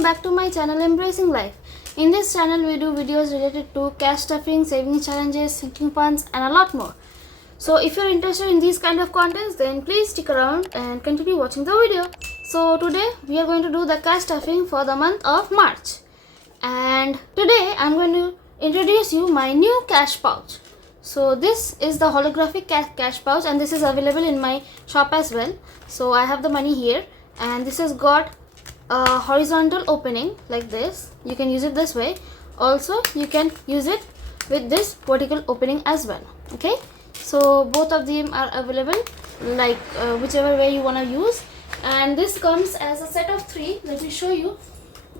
welcome back to my channel Embracing Life. In this channel we do videos related to cash stuffing, saving challenges, sinking funds and a lot more. So if you're interested in these kind of contents, then please stick around and continue watching the video. So today we are going to do the cash stuffing for the month of March. And today I'm going to introduce you my new cash pouch. So this is the holographic cash pouch and this is available in my shop as well. So I have the money here and this has got a horizontal opening like this. You can use it this way. Also you can use it with this vertical opening as well. Okay, so both of them are available, like whichever way you want to use. And this comes as a set of 3. Let me show you.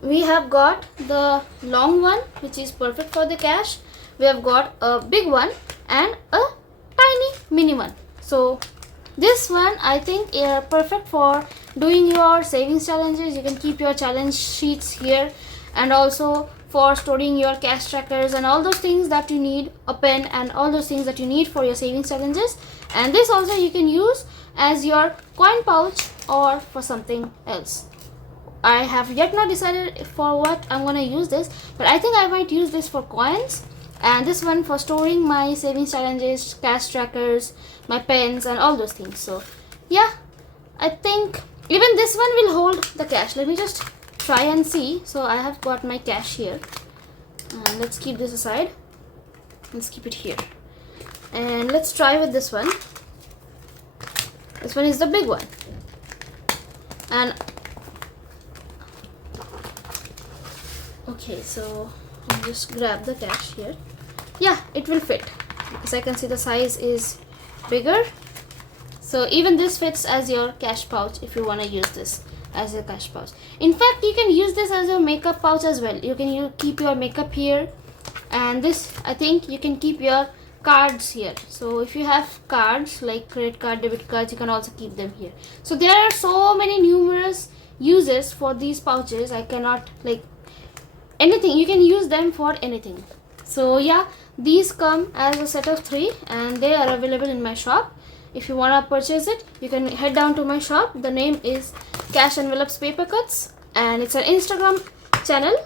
We have got the long one, which is perfect for the cash. We have got a big one and a tiny mini one. So this one I think is perfect for doing your savings challenges. You can keep your challenge sheets here, and also for storing your cash trackers and all those things that you need, a pen and all those things that you need for your savings challenges. And this also you can use as your coin pouch or for something else. I have yet not decided for what I'm gonna use this, but I think I might use this for coins, and this one for storing my savings challenges, cash trackers, my pens and all those things. So yeah, I think even this one will hold the cash. Let me just try and see. So I have got my cash here, and let's keep this aside. Let's keep it here, and let's try with this one. This one is the big one, and okay, so I'll just grab the cash here. Yeah, it will fit because I can see the size is bigger. So even this fits as your cash pouch if you want to use this as a cash pouch. In fact, you can use this as your makeup pouch as well. You can keep your makeup here, and this I think you can keep your cards here. So if you have cards like credit card, debit cards, you can also keep them here. So there are so many numerous uses for these pouches. I cannot, like, anything, you can use them for anything. So yeah, these come as a set of 3 and they are available in my shop. If you want to purchase it, you can head down to my shop. The name is Cash Envelopes Papercuts and it's an Instagram channel.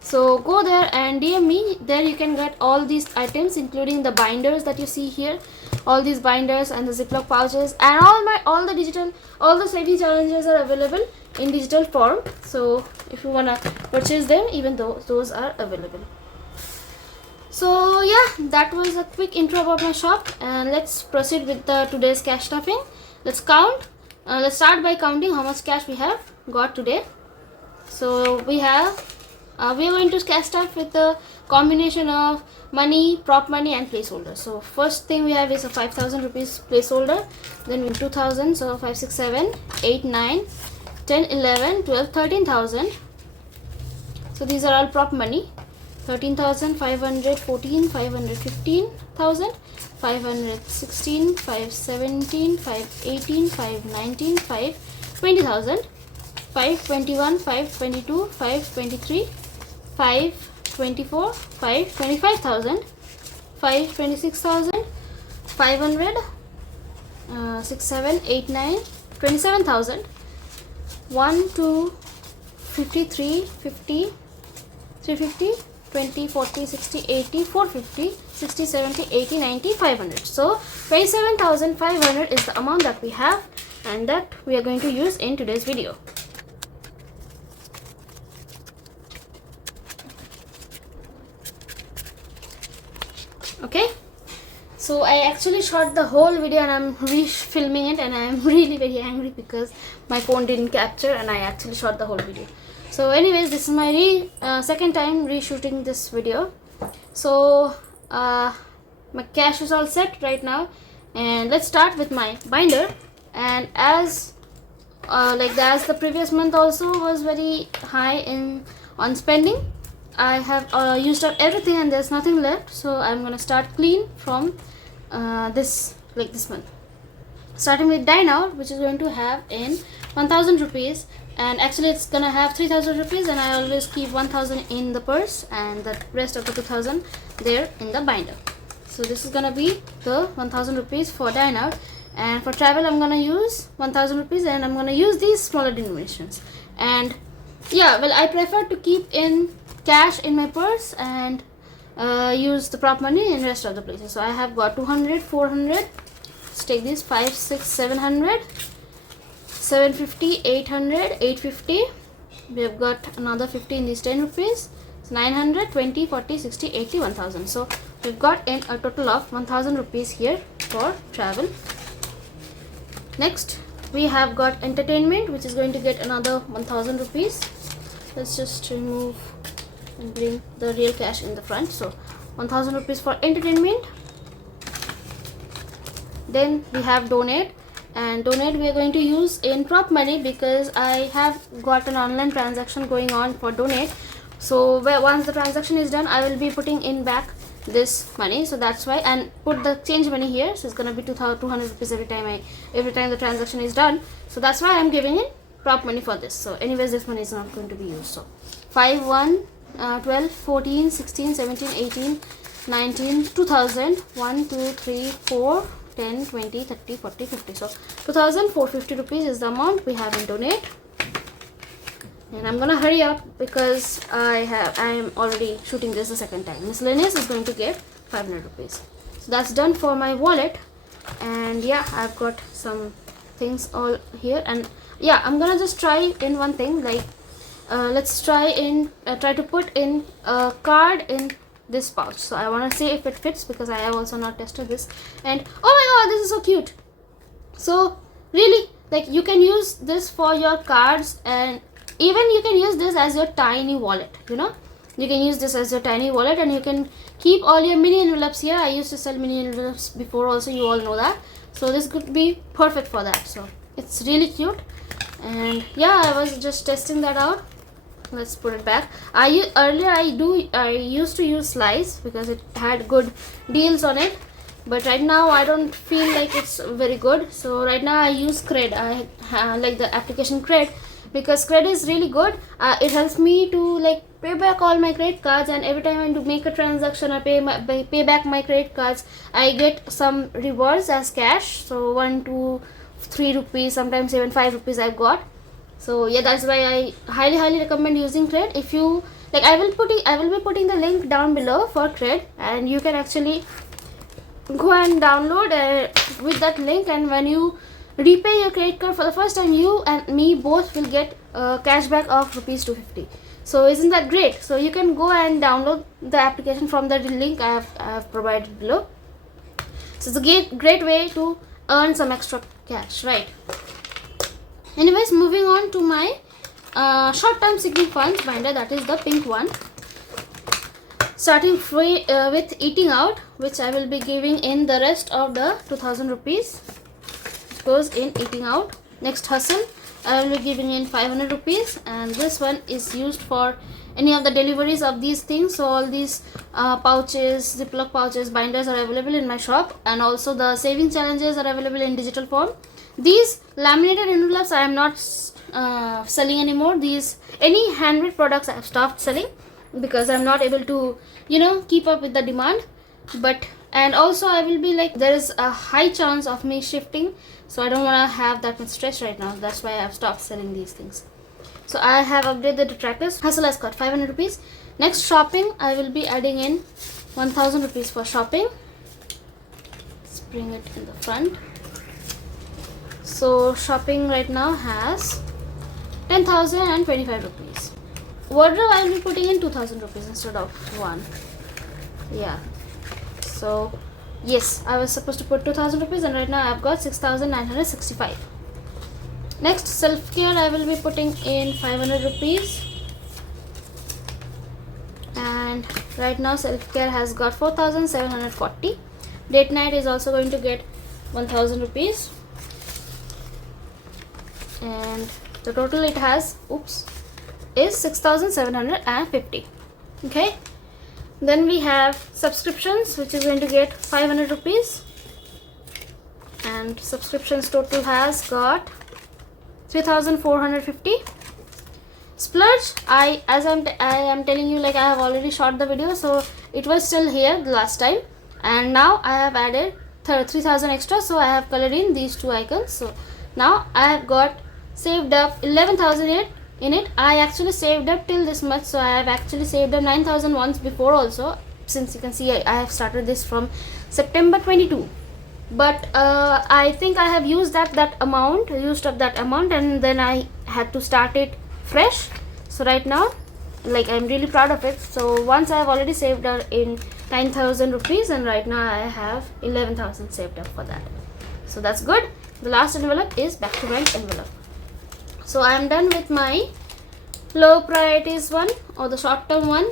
So go there and DM me. There you can get all these items, including the binders that you see here, all these binders and the Ziploc pouches, and all the saving challenges are available in digital form. So if you want to purchase them, even though those are available. So yeah, that was a quick intro about my shop, and let's proceed with today's cash stuffing. Let's count. Let's start by counting how much cash we have got today. So we are going to cash stuff with a combination of money, prop money and placeholder. So first thing we have is a 5,000 rupees placeholder, then we have 2,000, so 5, 6, 7, 8, 9, 10, 11, 12, 13,000. So these are all prop money. 13,000, 500, 14, 515,000, 516, 517, 518, 519, 520,000, 521, 522, 523, 524, 525,000, 526,000, 500, 6, 7, 8, 9, 27,000, 1, 2, 53, 50, 350, 20, 40, 60, 80, 450, 60, 70, 80, 90, 500. So 27,500 is the amount that we have and that we are going to use in today's video. Okay, so I actually shot the whole video and I'm re-filming it, and I'm really very angry because my phone didn't capture and I actually shot the whole video. So anyways, this is my second time reshooting this video. So my cash is all set right now, and let's start with my binder. And as the previous month also was very high on spending, I have used up everything and there's nothing left. So I'm gonna start clean from this month, starting with dine out, which is going to have in 1,000 rupees. And actually it's gonna have 3,000 rupees, and I always keep 1,000 in the purse and the rest of the 2,000 there in the binder. So this is gonna be the 1,000 rupees for dine out, and for travel I'm gonna use 1,000 rupees, and I'm gonna use these smaller denominations. And yeah, well, I prefer to keep in cash in my purse and use the prop money in rest of the places. So I have got 200, 400. Let's take these 5, 6, 700, 750, 800, 850. We have got another 50 in these 10 rupees. So 900, 20, 40, 60, 80, 1000. So we've got in a total of 1000 rupees here for travel. Next we have got entertainment, which is going to get another 1000 rupees. Let's just remove and bring the real cash in the front. So 1000 rupees for entertainment. Then we have donate, and donate we are going to use in prop money because I have got an online transaction going on for donate. So once the transaction is done, I will be putting in back this money, so that's why, and put the change money here. So it's gonna be 200 rupees every time the transaction is done. So that's why I'm giving in prop money for this. So anyways, this money is not going to be used. So 5, 1, 12, 14, 16, 17, 18, 19, 2000, 1, 2, 3, 4, 10, 20, 30, 40, 50. So 2450 rupees is the amount we have in donate. And I'm gonna hurry up because I am already shooting this the second time. Miscellaneous is going to get 500 rupees. So that's done for my wallet. And yeah, I've got some things all here. And yeah, I'm gonna just try in one thing, like let's try to put in a card in this pouch. So I want to see if it fits because I have also not tested this. And oh my god, this is so cute. So really, like, you can use this for your cards, and even you can use this as your tiny wallet. You know, you can use this as your tiny wallet, and you can keep all your mini envelopes here. I used to sell mini envelopes before also, you all know that. So this could be perfect for that. So it's really cute. And yeah, I was just testing that out. Let's put it back. Earlier I used to use Slice because it had good deals on it, but right now I don't feel like it's very good. So right now I use CRED. I like the application CRED because CRED is really good. It helps me to like pay back all my credit cards, and every time I do make a transaction, I pay back my credit cards, I get some rewards as cash. So 1, 2, 3 rupees, sometimes even 5 rupees I've got. So yeah, that's why I highly recommend using CRED. If you like, I will be putting the link down below for CRED, and you can actually go and download with that link. And when you repay your credit card for the first time, you and me both will get a cashback of rupees 250. So isn't that great? So you can go and download the application from the link I have provided below. So it's a great way to earn some extra cash, right? Anyways, moving on to my short-term sinking funds binder, that is the pink one. Starting with eating out, which I will be giving in the rest of the 2000 rupees. It goes in eating out. Next, hustle, I will be giving in 500 rupees, and this one is used for any of the deliveries of these things. So all these pouches, Ziploc pouches, binders are available in my shop, and also the saving challenges are available in digital form. These laminated envelopes I am not selling anymore. Any handmade products I have stopped selling because I'm not able to, you know, keep up with the demand. And also I will be like, there is a high chance of me shifting, so I don't want to have that much stress right now. That's why I have stopped selling these things. So I have updated the trackers. Hustle has got 500 rupees. Next, shopping, I will be adding in 1000 rupees for shopping. Let's bring it in the front. So shopping right now has 10,025 rupees. Wardrobe, I will be putting in 2000 rupees instead of 1. Yeah. So yes, I was supposed to put 2000 rupees, and right now I have got 6965. Next, self-care, I will be putting in 500 rupees. And right now self-care has got 4740. Date night is also going to get 1000 rupees. And the total it has is 6750. Okay, then we have subscriptions, which is going to get 500 rupees, and subscriptions total has got 3450. Splurge, I am telling you, like, I have already shot the video, so it was still here the last time, and now I have added 3000 extra, so I have colored in these two icons. So now I have got saved up 11,000 in it. I actually saved up till this much, so I have actually saved up 9,000 once before also. Since you can see, I have started this from September 22, but I think I have used up that amount, and then I had to start it fresh. So right now, like, I'm really proud of it. So once I have already saved in 9,000 rupees, and right now I have 11,000 saved up for that. So that's good. The last envelope is back to rent envelope. So I am done with my low priorities one, or the short term one.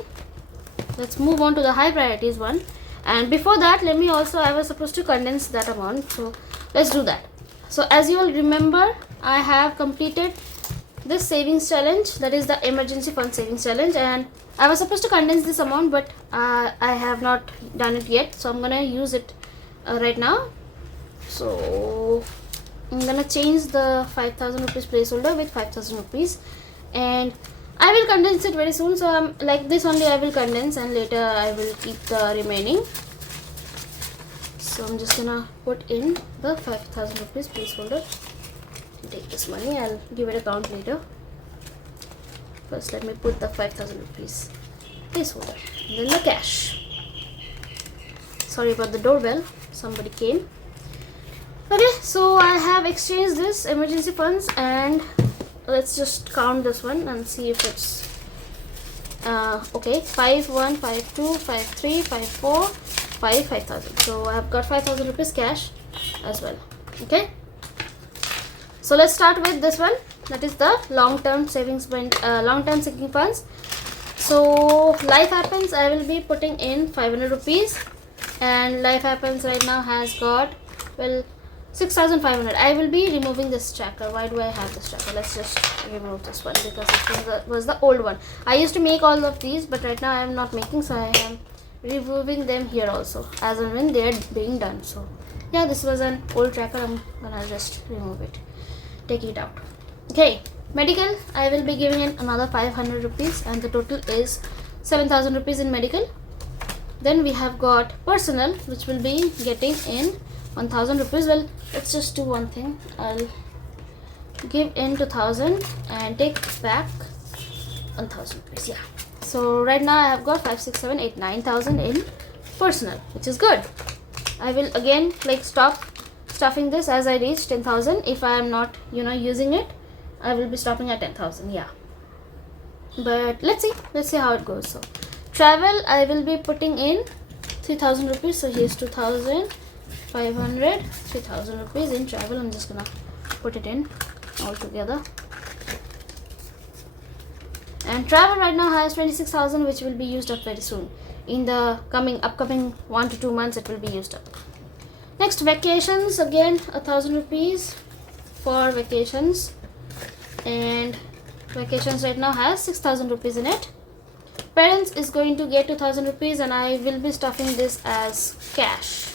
Let's move on to the high priorities one. And before that, I was supposed to condense that amount, so let's do that. So as you all remember, I have completed this savings challenge, that is the emergency fund savings challenge, and I was supposed to condense this amount, but I have not done it yet, so I'm gonna use it right now. So I'm gonna change the 5,000 rupees placeholder with 5,000 rupees, and I will condense it very soon. So I'm like this only, I will condense, and later I will keep the remaining. So I'm just gonna put in the 5,000 rupees placeholder. Take this money, I'll give it a count later. First let me put the 5,000 rupees placeholder, then the cash. Sorry about the doorbell, somebody came. Okay, so I have exchanged this emergency funds, and let's just count this one and see if it's okay. 5, 1, 5, 2, 5, 3, 5, 4, 5, 5,000. So I have got 5,000 rupees cash as well. Okay, so let's start with this one, that is the long-term savings fund, long-term sinking funds. So life happens, I will be putting in 500 rupees, and life happens right now has got, well, 6,500. I will be removing this tracker. Why do I have this tracker? Let's just remove this one, because it was the old one. I used to make all of these, but right now I am not making, so I am removing them here also as and when they are being done. So yeah, this was an old tracker. I'm gonna just remove it, take it out. Okay, medical, I will be giving in another 500 rupees, and the total is 7,000 rupees in medical. Then we have got personal, which will be getting in 1,000 rupees. Well, let's just do one thing. I'll give in 2,000 and take back 1,000 rupees. Yeah. So right now I have got 5, 6, 7, 8, 9,000 in personal, which is good. I will again stop stuffing this as I reach 10,000. If I am not using it, I will be stopping at 10,000. Yeah. But let's see how it goes. So travel, I will be putting in 3,000 rupees. So here's 2,500, 3,000 rupees in travel. I'm just gonna put it in all together. And travel right now has 26,000, which will be used up very soon. In the upcoming 1 to 2 months, it will be used up. Next, vacations, again 1,000 rupees for vacations, and vacations right now has 6,000 rupees in it. Parents is going to get 2,000 rupees, and I will be stuffing this as cash.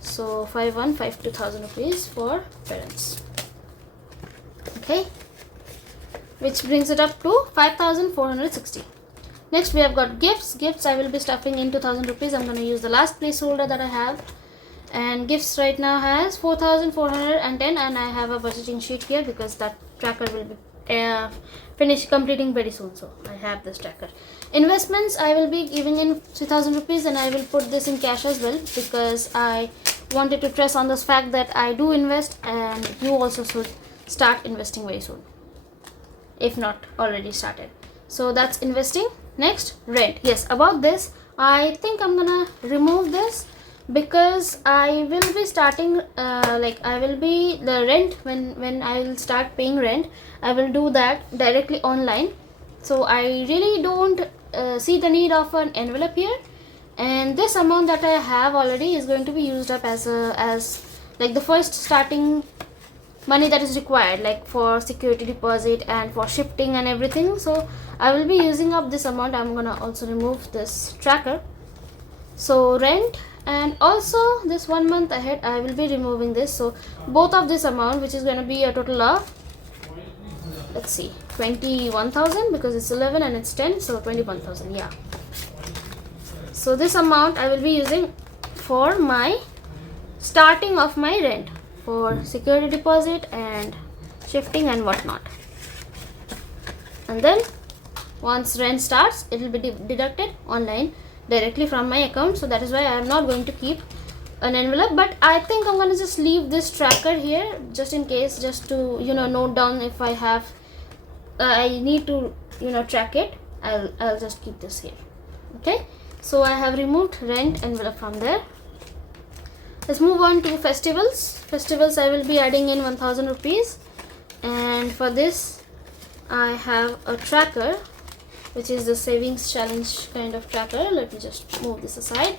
So 2,000 rupees for parents. Okay, which brings it up to 5,460. Next we have got gifts. Gifts I will be stuffing in 2,000 rupees. I'm going to use the last placeholder that I have, and gifts right now has 4,410, and I have a budgeting sheet here because that tracker will be completing very soon, so I have this tracker. Investments, I will be giving in 3,000 rupees, and I will put this in cash as well, because I wanted to stress on this fact that I do invest, and you also should start investing very soon, if not already started. So that's investing. Next, rent. Yes, about this, I think I'm gonna remove this, because I will be starting the rent, when I will start paying rent, I will do that directly online. So I really don't see the need of an envelope here, and this amount that I have already is going to be used up as the first starting money that is required, like for security deposit and for shifting and everything. So I will be using up this amount. I'm gonna also remove this tracker. So rent, and also this 1 month ahead I will be removing this. So both of this amount, which is going to be a total of, let's see, 21,000, because it's 11 and it's 10, so 21,000. Yeah, so this amount I will be using for my starting of my rent, for security deposit and shifting and whatnot. and then once rent starts, it will be deducted online directly from my account. So that is why I am not going to keep an envelope, but I think I'm gonna just leave this tracker here just in case, just to note down if I have I need to track it. I'll just keep this here. Okay, so I have removed rent envelope from there. Let's move on to festivals. I will be adding in 1000 rupees, and for this I have a tracker which is the savings challenge kind of tracker. Let me just move this aside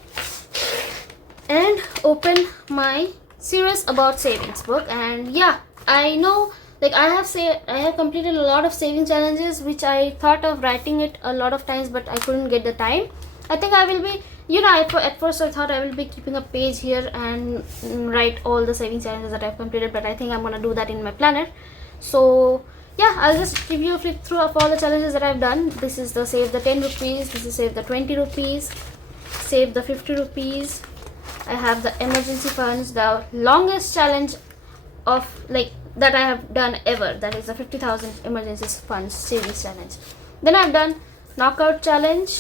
and open my serious about savings book. And yeah, I know, like I have completed a lot of saving challenges which I thought of writing it a lot of times, but I couldn't get the time. I think I will be, at first I thought I will be keeping a page here and write all the saving challenges that I've completed, but I think I'm gonna do that in my planner. So yeah, I'll just give you a flip through of all the challenges that I've done. This is the save the 10 rupees, this is save the 20 rupees, save the 50 rupees. I have the emergency funds, the longest challenge of that I have done ever, that is the 50,000 emergency funds savings challenge. Then I've done knockout challenge.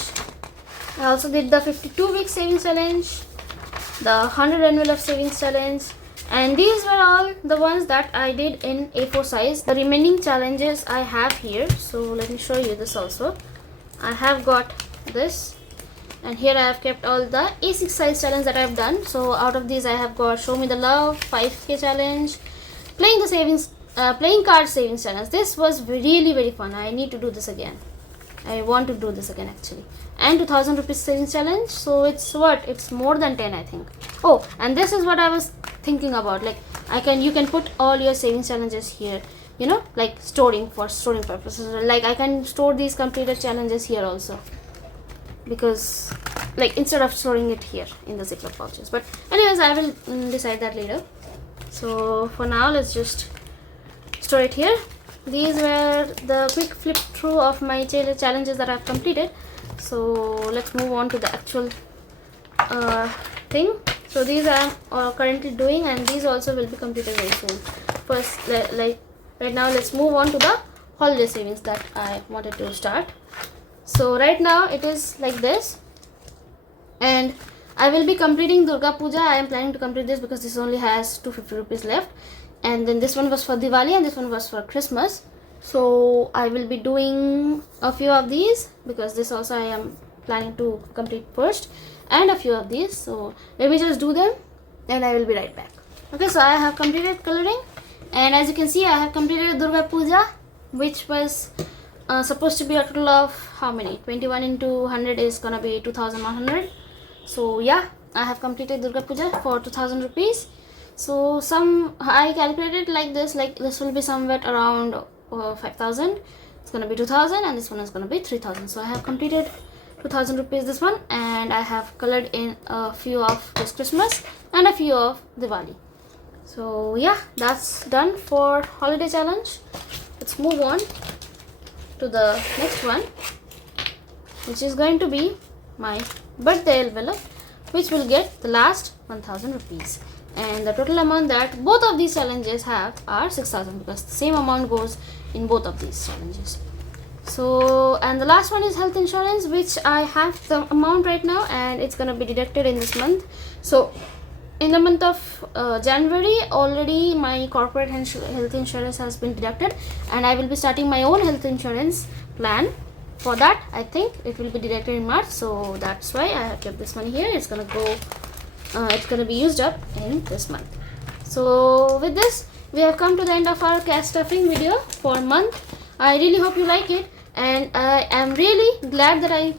I also did the 52 week savings challenge, the 100 envelope savings challenge, and these were all the ones that I did in A4 size. The remaining challenges I have here, so let me show you this also. I have got this, and here I have kept all the A6 size challenge that I have done. So out of these I have got show me the love, 5k challenge, playing card savings challenge. This was really very fun. I need to do this again. I want to do this again actually. And 2000 rupees savings challenge. So it's it's more than 10 I think. Oh, and this is what I was thinking about, like you can put all your savings challenges here, like storing purposes. Like I can store these completed challenges here also, because instead of storing it here in the Ziploc pouches. But anyways, I will decide that later. So for now, let's just store it here. These were the quick flip through of my challenges that I've completed. So let's move on to the actual thing. So these I am currently doing, and these also will be completed very soon. First, right now, let's move on to the holiday savings that I wanted to start. So right now it is like this, and I will be completing Durga Puja. I am planning to complete this because this only has 250 rupees left, and then this one was for Diwali and this one was for Christmas. So I will be doing a few of these because this also I am planning to complete first, and a few of these. So let me just do them and I will be right back. Okay, so I have completed coloring, and as you can see I have completed Durga Puja, which was supposed to be a total of how many? 21 into 100 is gonna be 2100. So yeah, I have completed Durga Puja for 2000 rupees. So I calculated like this will be somewhere around 5000. It's gonna be 2000, and this one is gonna be 3000. So I have completed 2000 rupees this one, and I have colored in a few of this Christmas and a few of Diwali. So yeah, that's done for holiday challenge. Let's move on to the next one, which is going to be my birthday envelope, which will get the last 1000 rupees. And the total amount that both of these challenges have are 6000, because the same amount goes in both of these challenges. So, and the last one is health insurance, which I have the amount right now, and it's gonna be deducted in this month. So in the month of January, already my corporate health insurance has been deducted, and I will be starting my own health insurance plan. For that, I think it will be deducted in March, so that's why I have kept this money here. It's gonna go, it's gonna be used up in this month. So with this, we have come to the end of our cash stuffing video for a month. I really hope you like it, and I am really glad that I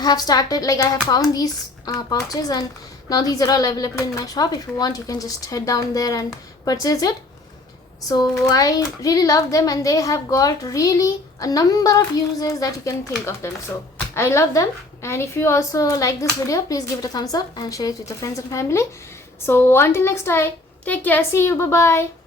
have started, I have found these pouches, and now these are all available in my shop. If you want, you can just head down there and purchase it. So I really love them, and they have got really a number of uses that you can think of them. So I love them, and if you also like this video, please give it a thumbs up and share it with your friends and family. So until next time, take care, see you, bye bye.